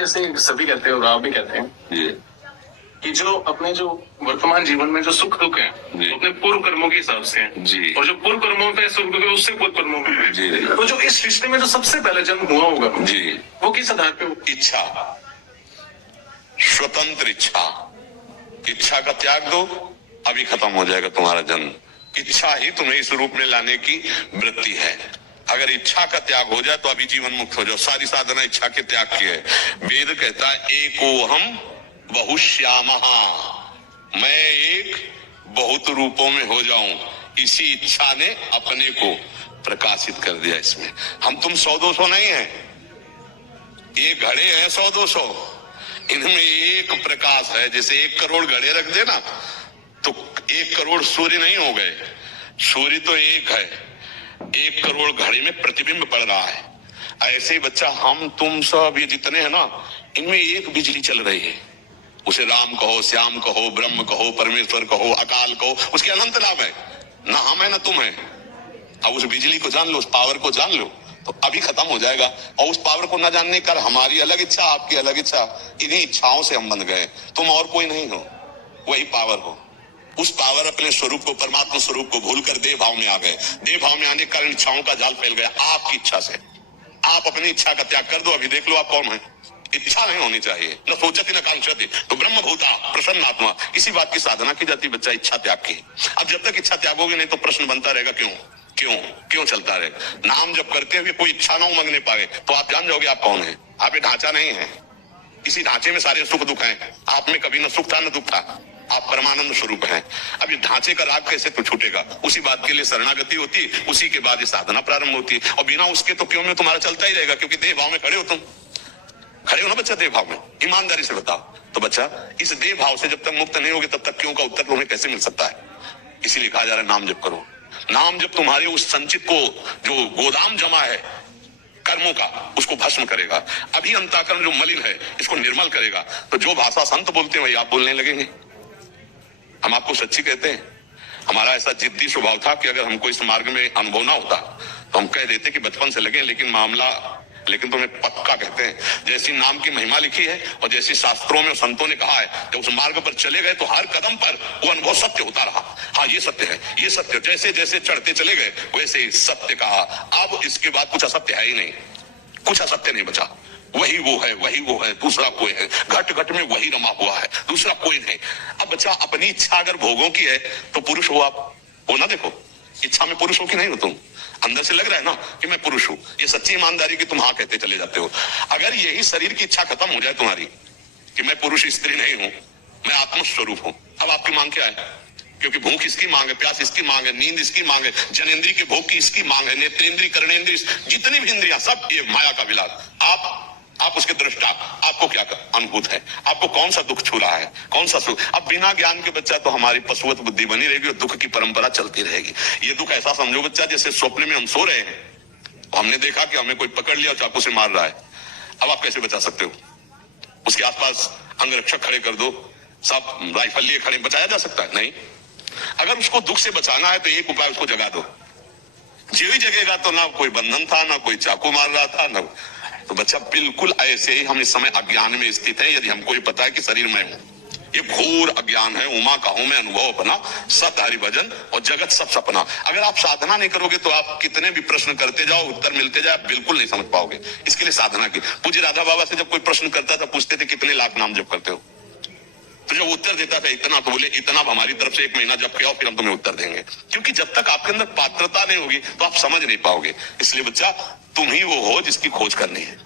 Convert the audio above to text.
जैसे सभी कहते हैं और आप भी कहते हैं जी कि जो अपने जो वर्तमान जीवन में जो सुख दुख है जी। अपने पूर्व कर्मों के हिसाब से हैं जी। और जो पूर्व कर्मों पे सुख दुख है उससे पूर्व कर्मों में है। जी। तो जो इस सृष्टि में जो सबसे पहले जन्म हुआ होगा जी। वो किस आधार पे इच्छा, स्वतंत्र इच्छा। इच्छा का त्याग दो, अभी खत्म हो जाएगा तुम्हारा जन्म। इच्छा ही तुम्हें इस रूप में लाने की वृत्ति है। अगर इच्छा का त्याग हो जाए तो अभी जीवन मुक्त हो जाओ। सारी साधना इच्छा के त्याग की है। वेद कहता है एकोहम बहुश्यामः, मैं एक बहुत रूपों में हो जाऊं। इसी इच्छा ने अपने को प्रकाशित कर दिया इसमें। हम तुम 100-200 नहीं है, ये घड़े हैं 100-200, इनमें एक प्रकाश है। जैसे 1 करोड़ घड़े रख देना तो 1 करोड़ सूर्य नहीं हो गए, सूर्य तो एक है। 1 करोड़ घड़े में प्रतिबिंब पड़ रहा है। ऐसे ही बच्चा हम तुम सब ये जितने हैं ना, इनमें एक बिजली चल रही है। उसे राम कहो, श्याम कहो, ब्रह्म कहो, परमेश्वर कहो, अकाल कहो, उसके अनंत नाम है। ना हम है ना तुम है। अब उस बिजली को जान लो, उस पावर को जान लो तो अभी खत्म हो जाएगा। और उस पावर को न जानने कर हमारी अलग इच्छा, आपकी अलग इच्छा, इन्हीं इच्छाओं से हम बंध गए। तुम और कोई नहीं हो, वही पावर हो। उस पावर अपने स्वरूप को, परमात्मा स्वरूप को भूल कर देह भाव में आ गए। देह भाव में आने के कारण इच्छाओं का जाल फैल गया आपकी इच्छा से। आप अपनी इच्छा का त्याग कर दो, अभी देख लो आप कौन है। इच्छा नहीं होनी चाहिए, न सोचती न कांक्षती, तो ब्रह्म भूता प्रसन्न आत्मा। इसी बात की साधना की जाती बच्चा, इच्छा त्याग की। अब जब तक इच्छा त्यागोगे नहीं तो प्रश्न बनता रहेगा क्यों क्यों क्यों चलता रहेगा। नाम जब करते हुए कोई इच्छा ना उमंगने पाए तो आप जान जाओगे आप कौन है। आप एक ढांचा नहीं है, इसी ढांचे में सारे सुख दुख हैं। आप में कभी न सुख था न दुख था, आप परमानंद स्वरूप हैं। अब ये ढांचे का राग कैसे तो छूटेगा। उसी बात के लिए शरणागति होती, उसी के बाद ये साधना प्रारंभ होती। और बिना उसके तो क्यों में तुम्हारा चलता ही रहेगा, क्योंकि देह भाव में खड़े हो तुम। खड़े हो ना बच्चा देह भाव में, ईमानदारी से बताओ। तो बच्चा इस देह भाव से जब तक मुक्त नहीं होगे तब तक क्यों का उत्तर तुम्हें कैसे मिल सकता है। इसीलिए कहा जा रहा है नाम जप करो। नाम जब तुम्हारे उस संचित को, जो गोदाम जमा है कर्मों का, उसको भस्म करेगा। अभी अंतःकरण जो मलिन है इसको निर्मल करेगा। तो जो भाषा संत बोलते हैं वही आप बोलने लगेंगे। हम आपको सच्ची कहते हैं। हमारा ऐसा जिद्दी स्वभाव था कि अगर हमको इस मार्ग में अनुभव ना होता तो हम कह देते कि बचपन से लगे, लेकिन तुम्हें पक्का कहते हैं। जैसी नाम की महिमा लिखी है और जैसी शास्त्रों में संतों ने कहा है, जब उस मार्ग पर चले गए तो हर कदम पर वो अनुभव सत्य होता रहा। हाँ ये सत्य है, ये सत्य। जैसे जैसे चढ़ते चले गए वैसे ही सत्य कहा। अब इसके बाद कुछ असत्य है ही नहीं, कुछ असत्य नहीं बचा। वही वो है, वही वो है, दूसरा कोई है। घट घट में वही रमा हुआ है, दूसरा कोई नहीं। अब बच्चा अपनी इच्छा अगर भोगों की है तो पुरुष हो आप, हो ना। देखो इच्छा में पुरुष हो कि नहीं हो तुम। अंदर से लग रहा है ना कि मैं पुरुष हूं। ये सच्ची ईमानदारी की तुम हाँ कहते चले जाते हो। अगर यही शरीर की इच्छा खत्म हो जाए तुम्हारी कि मैं पुरुष स्त्री नहीं हूं, मैं आत्म स्वरूप हूं, अब आपकी मांग क्या है। क्योंकि भूख इसकी मांग है, प्यास इसकी मांग है, नींद इसकी मांग है, जनेंद्री के भोग की इसकी मांग है, नेत्रेंद्री, कर्णेंद्री, जितनी भी इंद्रियां सब ये माया का विलास। आप उसके दृष्टा, आपको क्या अनुभूत है, आपको कौन सा दुख छू रहा है, कौन सा सुख। अब बिना ज्ञान के बच्चा तो हमारी पशुवत बुद्धि बनी रहेगी और दुख की परंपरा चलती रहेगी। ये दुख ऐसा समझो बच्चा जैसे स्वप्न में हम सो रहे हैं, हमने देखा कि हमें कोई पकड़ लिया और चाकू से मार रहा है। अब आप कैसे बचा सकते हो। उसके आसपास अंगरक्षक खड़े कर दो, सब राइफल लिए खड़े, बचाया जा सकता है नहीं। अगर उसको दुख से बचाना है तो एक उपाय, उसको जगा दो। जीव ही जगेगा तो ना कोई बंधन था, ना कोई चाकू मार रहा था, ना। तो बच्चा बिल्कुल ऐसे ही हम इस समय अज्ञान में स्थित है। यदि हमको ये पता है कि शरीर में हूं, ये घोर अज्ञान है। उमा कहो मैं अनुभव अपना, सत हरि भजन और जगत सब सपना। अगर आप साधना नहीं करोगे तो आप कितने भी प्रश्न करते जाओ, उत्तर मिलते जाए, बिल्कुल नहीं समझ पाओगे। इसके लिए साधना की। पूज्य राधा बाबा से जब कोई प्रश्न करता था, पूछते थे कितने लाख नाम जप करते हो, तो जब उत्तर देता था इतना, तो बोले इतना हमारी तरफ से 1 महीना जप के आओ, फिर हम तुम्हें उत्तर देंगे। क्योंकि जब तक आपके अंदर पात्रता नहीं होगी तो आप समझ नहीं पाओगे। इसलिए बच्चा तुम ही वो हो जिसकी खोज करनी है।